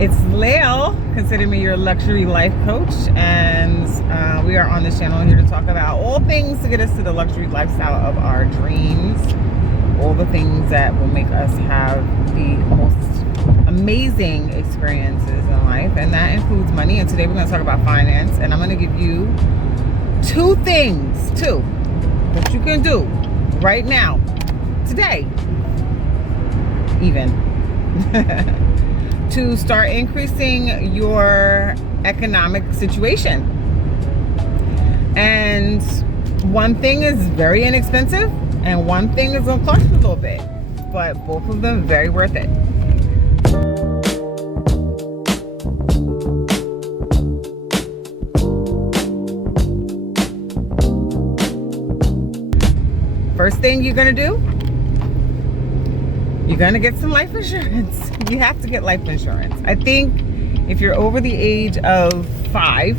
It's Lael. Consider me your luxury life coach, and we are on this channel here to talk about all things to get us to the luxury lifestyle of our dreams. All the things that will make us have the most amazing experiences in life, and that includes money. And today we're going to talk about finance, and I'm going to give you two things that you can do right now, today, even. To start increasing your economic situation. And one thing is very inexpensive and one thing is gonna cost you a little bit, but both of them very worth it. First thing you're gonna do, you're gonna get some life insurance. You have to get life insurance. I think if you're over the age of 5,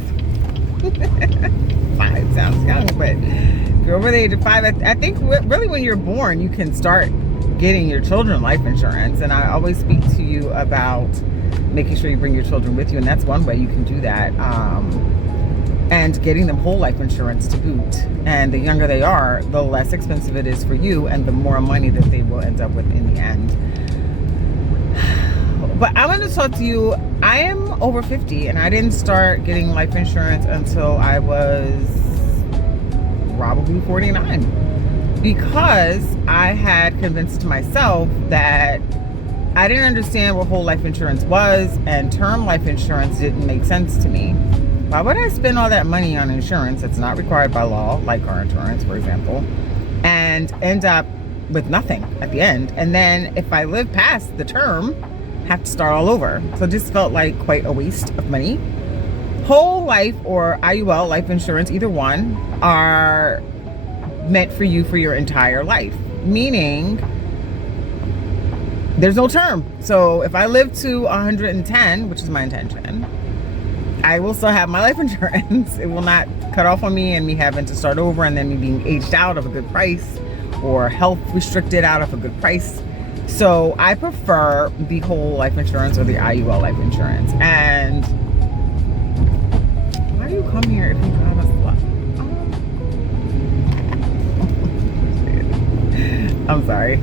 5 sounds young, but if you're over the age of 5, I think really when you're born, you can start getting your children life insurance. And I always speak to you about making sure you bring your children with you, and that's one way you can do that. And getting them whole life insurance to boot. And the younger they are, the less expensive it is for you and the more money that they will end up with in the end. But I want to talk to you, I am over 50 and I didn't start getting life insurance until I was probably 49. Because I had convinced myself that I didn't understand what whole life insurance was, and term life insurance didn't make sense to me. Why would I spend all that money on insurance that's not required by law, like car insurance, for example, and end up with nothing at the end? And then if I live past the term, have to start all over. So it just felt like quite a waste of money. Whole life or IUL, life insurance, either one, are meant for you for your entire life. Meaning, there's no term. So if I live to 110, which is my intention, I will still have my life insurance. It will not cut off on me and me having to start over and then me being aged out of a good price or health restricted out of a good price. So I prefer the whole life insurance or the IUL life insurance. And why do you come here if you have a slut? I'm sorry.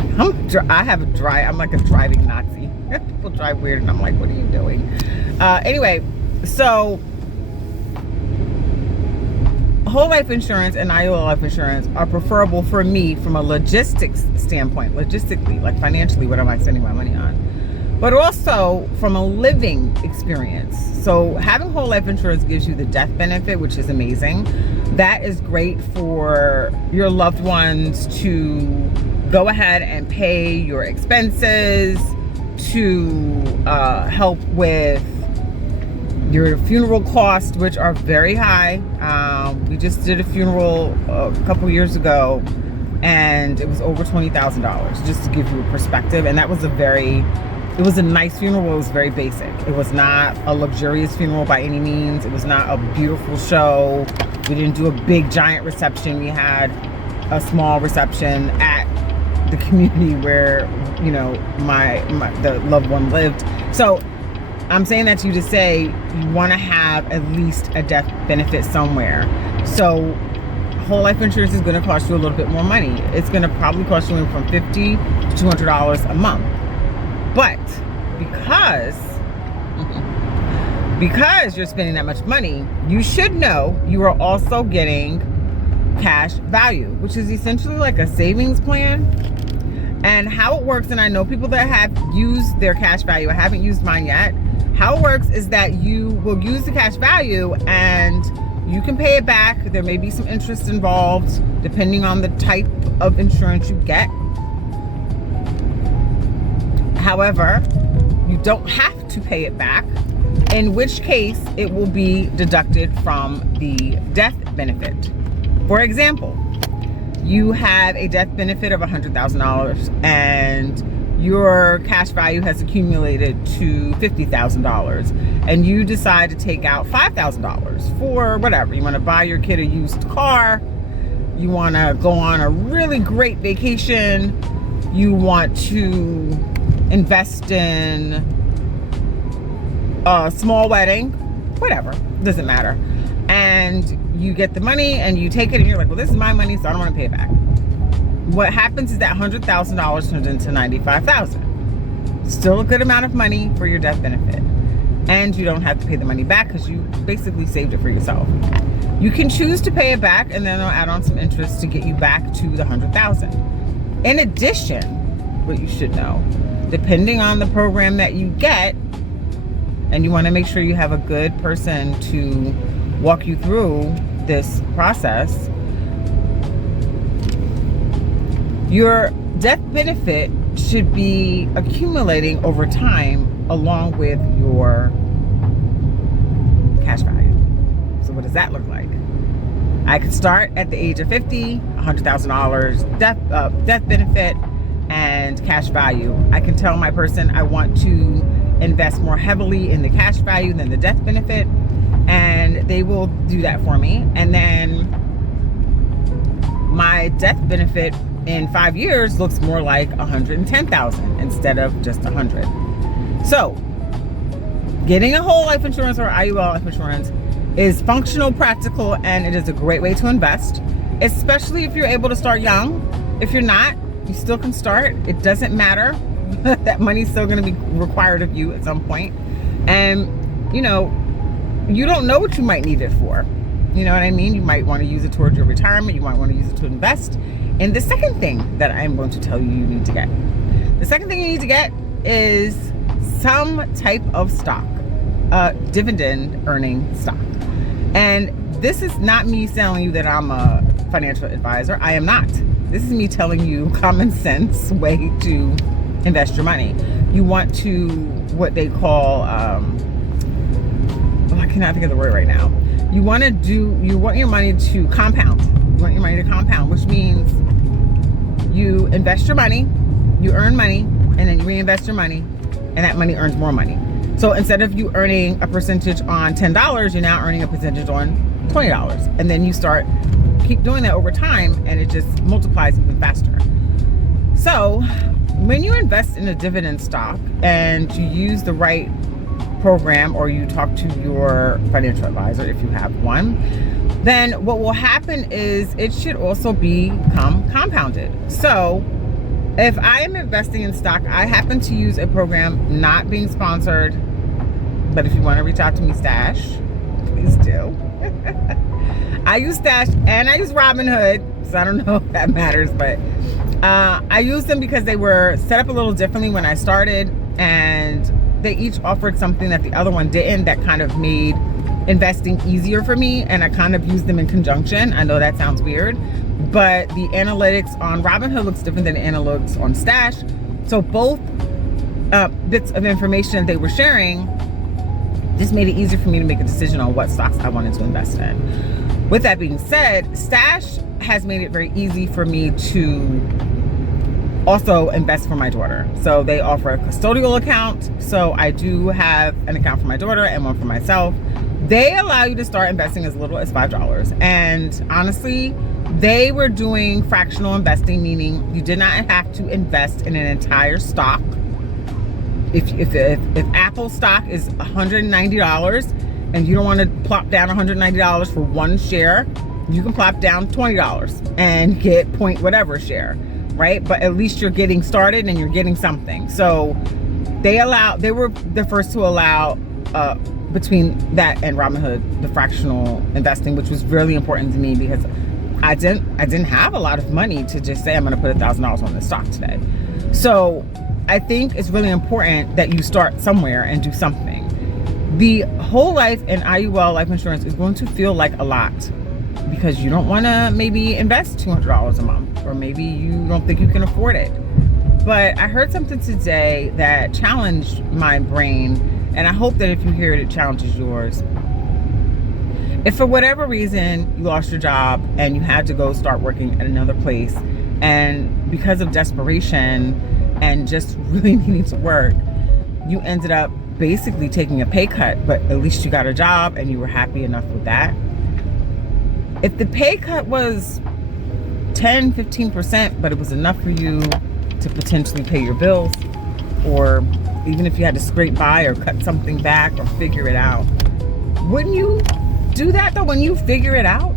I'm like a driving Nazi. People drive weird and I'm like, what are you doing? Anyway, so whole life insurance and IUL life insurance are preferable for me from a logistics standpoint. Logistically, like financially, what am I spending my money on? But also from a living experience. So having whole life insurance gives you the death benefit, which is amazing. That is great for your loved ones to go ahead and pay your expenses, to help with your funeral costs, which are very high. We just did a funeral a couple years ago and it was over $20,000, just to give you a perspective. And that was it was a nice funeral. It was very basic. It was not a luxurious funeral by any means. It was not a beautiful show. We didn't do a big giant reception. We had a small reception at the community where, you know, the loved one lived. So I'm saying that to you to say you want to have at least a death benefit somewhere. So whole life insurance is going to cost you a little bit more money. It's going to probably cost you from $50 to $200 a month. But because you're spending that much money, you should know you are also getting cash value, which is essentially like a savings plan. And how it works, and I know people that have used their cash value, I haven't used mine yet. How it works is that you will use the cash value and you can pay it back. There may be some interest involved depending on the type of insurance you get. However, you don't have to pay it back, in which case it will be deducted from the death benefit. For example, you have a death benefit of $100,000 and your cash value has accumulated to $50,000 and you decide to take out $5,000 for whatever. You want to buy your kid a used car, you want to go on a really great vacation, you want to invest in a small wedding, whatever, doesn't matter. And you get the money and you take it and you're like, well, this is my money, so I don't want to pay it back. What happens is that $100,000 turns into $95,000. Still a good amount of money for your death benefit. And you don't have to pay the money back because you basically saved it for yourself. You can choose to pay it back and then they'll add on some interest to get you back to the $100,000. In addition, what you should know, depending on the program that you get, and you want to make sure you have a good person to walk you through this process, your death benefit should be accumulating over time along with your cash value. So what does that look like? I could start at the age of 50, $100,000 death benefit and cash value. I can tell my person I want to invest more heavily in the cash value than the death benefit, and they will do that for me. And then my death benefit in 5 years looks more like 110,000 instead of just 100. So getting a whole life insurance or IUL life insurance is functional, practical, and it is a great way to invest, especially if you're able to start young. If you're not, you still can start. It doesn't matter. That money's still going to be required of you at some point. And, you don't know what you might need it for. You know what I mean? You might want to use it towards your retirement. You might want to use it to invest. And the second thing that I'm going to tell you need to get. The second thing you need to get is some type of stock, dividend earning stock. And this is not me telling you that I'm a financial advisor. I am not. This is me telling you common sense way to invest your money. You want to, what they call, I cannot think of the word right now. You want your money to compound. You want your money to compound, which means you invest your money, you earn money, and then you reinvest your money, and that money earns more money. So instead of you earning a percentage on $10, you're now earning a percentage on $20. And then you keep doing that over time, and it just multiplies even faster. So when you invest in a dividend stock and you use the right program, or you talk to your financial advisor if you have one, then what will happen is it should also become compounded. So if I am investing in stock, I happen to use a program, not being sponsored, but if you want to reach out to me, Stash, please do. I use Stash and I use Robinhood, so I don't know if that matters, but I use them because they were set up a little differently when I started, and they each offered something that the other one didn't, that kind of made investing easier for me, and I kind of used them in conjunction. I know that sounds weird, but the analytics on Robinhood looks different than the analytics on Stash. So both bits of information they were sharing just made it easier for me to make a decision on what stocks I wanted to invest in. With that being said, Stash has made it very easy for me to also invest for my daughter. So they offer a custodial account. So I do have an account for my daughter and one for myself. They allow you to start investing as little as $5. And honestly, they were doing fractional investing, meaning you did not have to invest in an entire stock. If Apple stock is $190 and you don't want to plop down $190 for one share, you can plop down $20 and get point whatever share, right? But at least you're getting started and you're getting something. So they were the first to allow between that and Robinhood, the fractional investing, which was really important to me because I didn't have a lot of money to just say I'm going to put $1,000 on this stock today. So I think it's really important that you start somewhere and do something. The whole life and IUL life insurance is going to feel like a lot because you don't want to maybe invest $200 a month, or maybe you don't think you can afford it. But I heard something today that challenged my brain, and I hope that if you hear it, it challenges yours. If for whatever reason you lost your job and you had to go start working at another place, and because of desperation and just really needing to work, you ended up basically taking a pay cut, but at least you got a job and you were happy enough with that. If the pay cut was 10-15%, but it was enough for you to potentially pay your bills, or even if you had to scrape by or cut something back or figure it out. Wouldn't you do that though when you figure it out?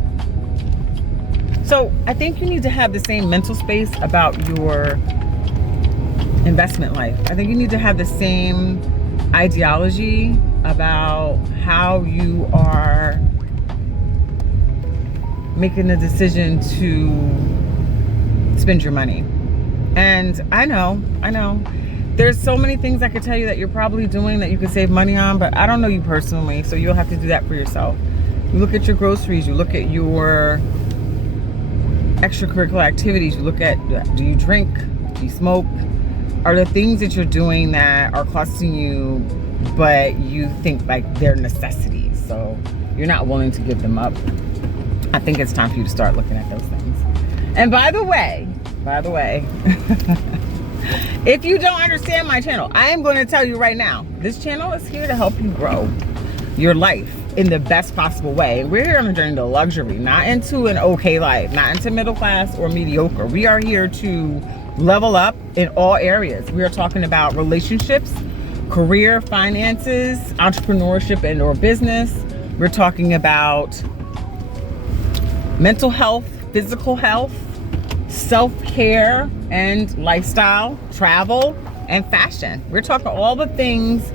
So I think you need to have the same mental space about your investment life. I think you need to have the same ideology about how you are making the decision to spend your money. And I know, there's so many things I could tell you that you're probably doing that you could save money on, but I don't know you personally, so you'll have to do that for yourself. You look at your groceries, you look at your extracurricular activities, you look at, do you drink, do you smoke? Are there things that you're doing that are costing you, but you think like they're necessities, so you're not willing to give them up? I think it's time for you to start looking at those things. And by the way, if you don't understand my channel, I am going to tell you right now, this channel is here to help you grow your life in the best possible way. We're here on a journey to luxury, not into an okay life, not into middle class or mediocre. We are here to level up in all areas. We are talking about relationships, career, finances, entrepreneurship and or business. We're talking about mental health, physical health, self-care and lifestyle, travel and fashion. We're talking all the things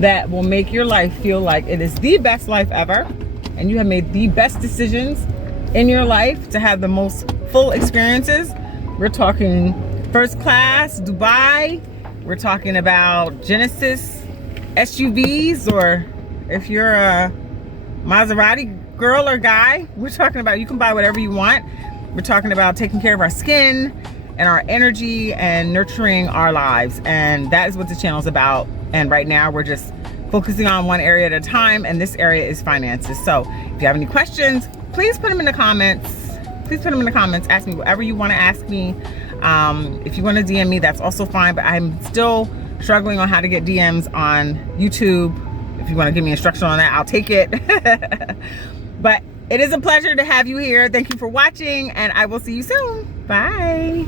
that will make your life feel like it is the best life ever, and you have made the best decisions in your life to have the most full experiences. We're talking first class, Dubai. We're talking about Genesis SUVs, or if you're a Maserati girl or guy, we're talking about you can buy whatever you want. We're talking about taking care of our skin and our energy and nurturing our lives. And that is what the channel is about. And right now we're just focusing on one area at a time, and this area is finances. So if you have any questions, please put them in the comments. Ask me whatever you want to ask me. If you want to DM me, that's also fine, but I'm still struggling on how to get DMs on YouTube. If you want to give me instruction on that, I'll take it. But it is a pleasure to have you here. Thank you for watching, and I will see you soon. Bye.